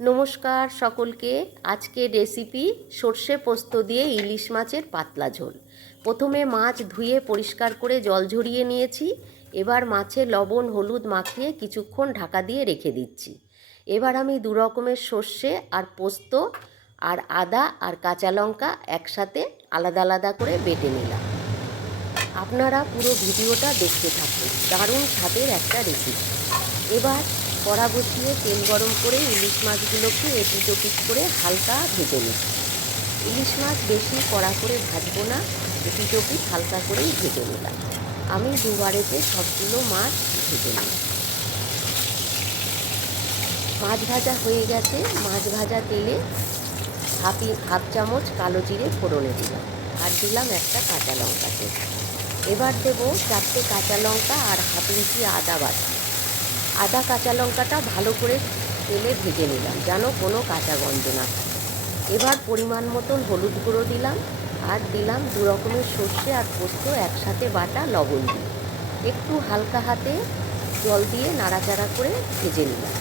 নমস্কার সকলকে। আজকের রেসিপি সর্ষে পোস্ত দিয়ে ইলিশ মাছের পাতলা ঝোল। প্রথমে মাছ ধুয়ে পরিষ্কার করে জল ঝরিয়ে নিয়েছি। এবার মাছে লবণ হলুদ মাখিয়ে কিছুক্ষণ ঢাকা দিয়ে রেখে দিচ্ছি। এবার আমি দু রকমের সর্ষে আর পোস্ত আর আদা আর কাঁচা লঙ্কা একসাথে আলাদা আলাদা করে বেটে নিলাম। আপনারা পুরো ভিডিওটা দেখতে থাকুন, দারুণ স্বাদের একটা রেসিপি। এবার কড়া বসিয়ে তেল গরম করে ইলিশ মাছগুলোকে এপিট ওপিট করে হালকা ভেজে নিই। ইলিশ মাছ বেশি কড়া করে ভাজবো না, এপিট ওপিট হালকা করেই ভেজে নিলাম। আমি দুবারেতে সবগুলো মাছ ভেজে নিই। মাছ ভাজা হয়ে গেছে। মাছ ভাজা তেলে হাফ চামচ কালো জিরে ফোড়নে দিলাম আর দিলাম একটা কাঁচা লঙ্কা তেল। এবার দেব 4টে কাঁচা লঙ্কা আর হাফ ইঞ্চি আদা বাটা। আদা কাঁচা লঙ্কাটা ভালো করে তেলে ভেজে নিলাম যেন কোনো কাঁচা গন্ধ না থাকে। এবার পরিমাণ মতন হলুদ গুঁড়ো দিলাম আর দিলাম দু রকমের সর্ষে আর পোস্ত একসাথে বাটা লবণ দিয়ে একটু হালকা হাতে জল দিয়ে নাড়াচাড়া করে ভেজে নিলাম।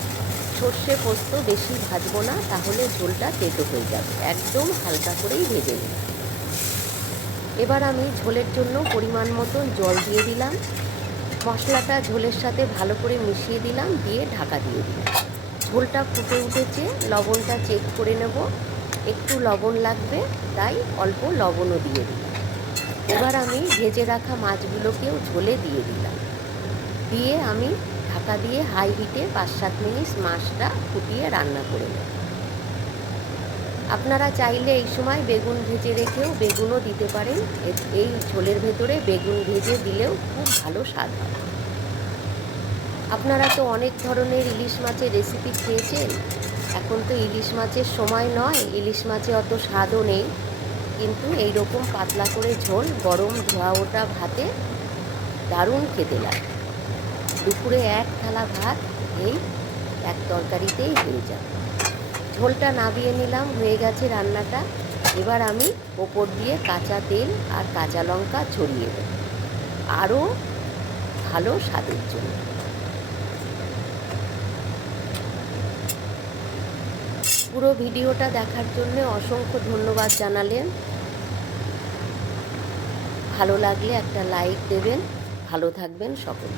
সর্ষে পোস্ত বেশি ভাজবো না, তাহলে ঝোলটা তেতো হয়ে যাবে। একদম হালকা করেই ভেজে নিলাম। এবার আমি ঝোলের জন্য পরিমাণ মতন জল দিয়ে দিলাম। মশলাটা ঝোলের সাথে ভালো করে মিশিয়ে দিলাম, দিয়ে ঢাকা দিয়ে দিলাম। ঝোলটা ফুটে উঠেছে, লবণটা চেক করে নেব। একটু লবণ লাগবে, তাই অল্প লবণও দিয়ে দিলাম। এবার আমি ভেজে রাখা মাছগুলোকেও ঝোলে দিয়ে দিলাম। দিয়ে আমি ঢাকা দিয়ে হাই হিটে 5-7 মিনিট মাছটা ফুটিয়ে রান্না করে নেব। আপনারা চাইলে এই সময় বেগুন ভেজে রেখেও বেগুনও দিতে পারেন। এই ঝোলের ভেতরে বেগুন ভেজে দিলেও খুব ভালো স্বাদ হয়। আপনারা তো অনেক ধরনের ইলিশ মাছের রেসিপি খেয়েছেন। এখন তো ইলিশ মাছের সময় নয়, ইলিশ মাছে অত স্বাদও নেই, কিন্তু এই রকম পাতলা করে ঝোল গরম ধোয়া ওঠা ভাতে দারুণ খেতে লাগে। দুপুরে এক থালা ভাত এই এক তরকারিতেই হয়ে যাবে। ঝোলটা নামিয়ে নিলাম, হয়ে গেছে রান্নাটা। এবার আমি ওপর দিয়ে কাঁচা তেল আর কাঁচা লঙ্কা ছড়িয়ে দেব আরও ভালো স্বাদের জন্য। পুরো ভিডিওটা দেখার জন্য অসংখ্য ধন্যবাদ জানালেন। ভালো লাগলে একটা লাইক দেবেন। ভালো থাকবেন সকলে।